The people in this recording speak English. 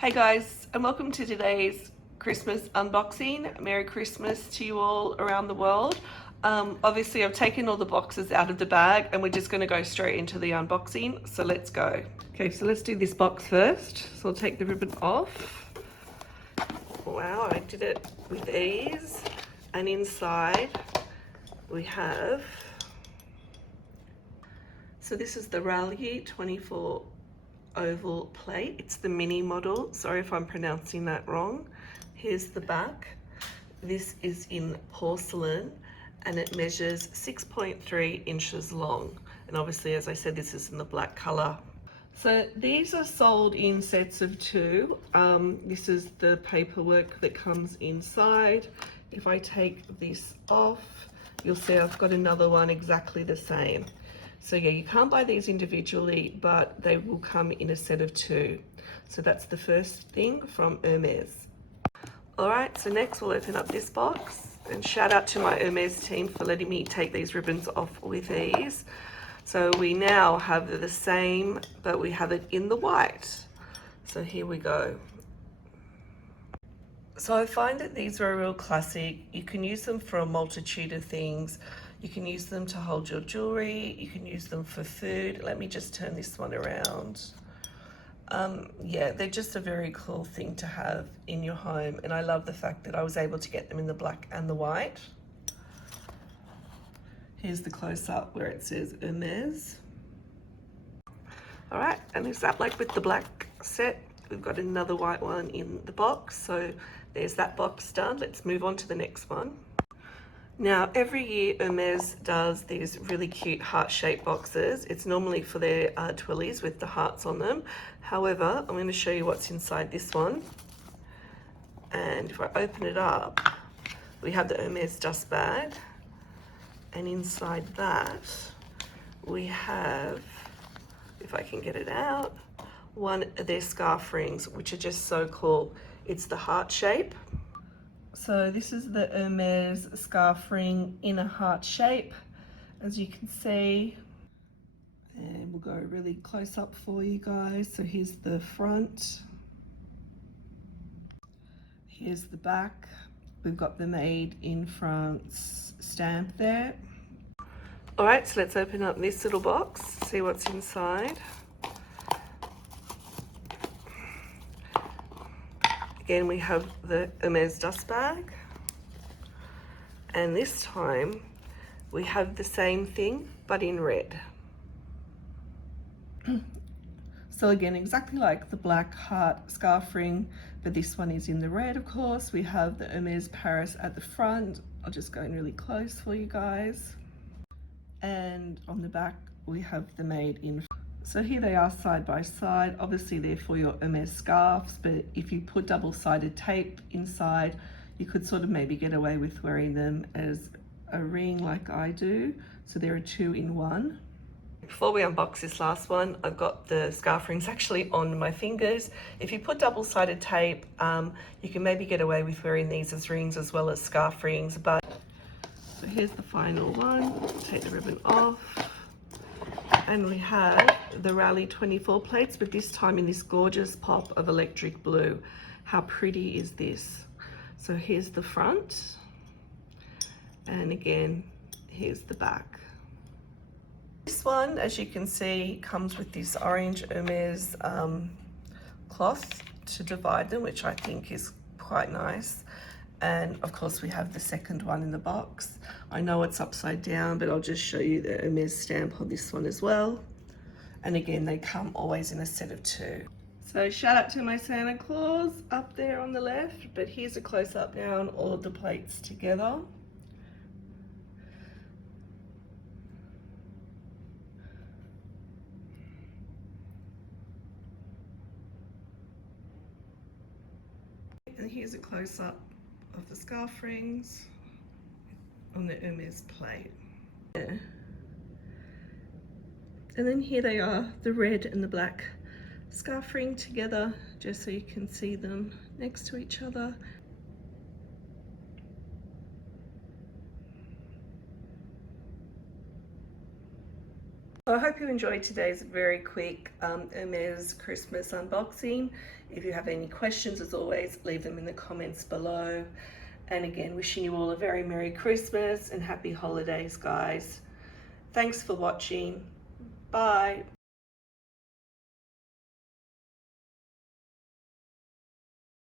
Hey guys, and welcome to today's Christmas unboxing. Merry Christmas to you all around the world. Obviously I've taken all the boxes out of the bag and we're just going to go straight into the unboxing, so let's go. Okay, so let's do this box first. So I'll take the ribbon off. Wow, I did it with ease. And inside we have, so this is the Rallye 24 oval plate. It's the mini model. Sorry if I'm pronouncing that wrong. Here's the back. This is in porcelain and it measures 6.3 inches long. And obviously, as I said, this is in the black color. So these are sold in sets of two. This is the paperwork that comes inside. If I take this off, you'll see I've got another one exactly the same. So yeah, you can't buy these individually, but they will come in a set of two. So that's the first thing from Hermes. All right, so next we'll open up this box, and shout out to my Hermes team for letting me take these ribbons off with ease. So we now have the same, but we have it in the white. So here we go. So I find that these are a real classic. You can use them for a multitude of things. You can use them to hold your jewelry. You can use them for food. Let me just turn this one around. Yeah, they're just a very cool thing to have in your home. And I love the fact that I was able to get them in the black and the white. Here's the close-up where it says Hermes. All right, and is that like with the black set? We've got another white one in the box. So there's that box done. Let's move on to the next one. Now, every year Hermes does these really cute heart-shaped boxes. It's normally for their twillies with the hearts on them. However, I'm going to show you what's inside this one. And if I open it up, we have the Hermes dust bag. And inside that, we have, if I can get it out, one of their scarf rings, which are just so cool. It's the heart shape. So this is the Hermes scarf ring in a heart shape, as you can see. And we'll go really close up for you guys. So here's the front. Here's the back. We've got the Made in France stamp there. All right, so let's open up this little box, see what's inside. Again, we have the Hermes dust bag. And this time, we have the same thing, but in red. So again, exactly like the black heart scarf ring, but this one is in the red, of course. We have the Hermes Paris at the front. I'll just go in really close for you guys. And on the back, we have the Made in. So here they are side by side. Obviously they're for your Hermes scarves, but if you put double-sided tape inside, you could sort of maybe get away with wearing them as a ring like I do. So there are two in one. Before we unbox this last one, I've got the scarf rings actually on my fingers. If you put double-sided tape, you can maybe get away with wearing these as rings as well as scarf rings. But so here's the final one. Take the ribbon off. And we have the Rallye 24 plates, but this time in this gorgeous pop of electric blue. How pretty is this? So here's the front. And again, here's the back. This one, as you can see, comes with this orange Hermes cloth to divide them, which I think is quite nice. And of course we have the second one in the box. I know it's upside down, but I'll just show you the Hermes stamp on this one as well. And again, they come always in a set of two. So shout out to my Santa Claus up there on the left, but here's a close up now on all of the plates together. And here's a close up of the scarf rings on the Hermes plate. Yeah. And then here they are, the red and the black scarf ring together, just so you can see them next to each other. So I hope you enjoyed today's very quick Hermes Christmas unboxing. If you have any questions, as always, leave them in the comments below. And again, wishing you all a very Merry Christmas and Happy Holidays, guys. Thanks for watching. Bye.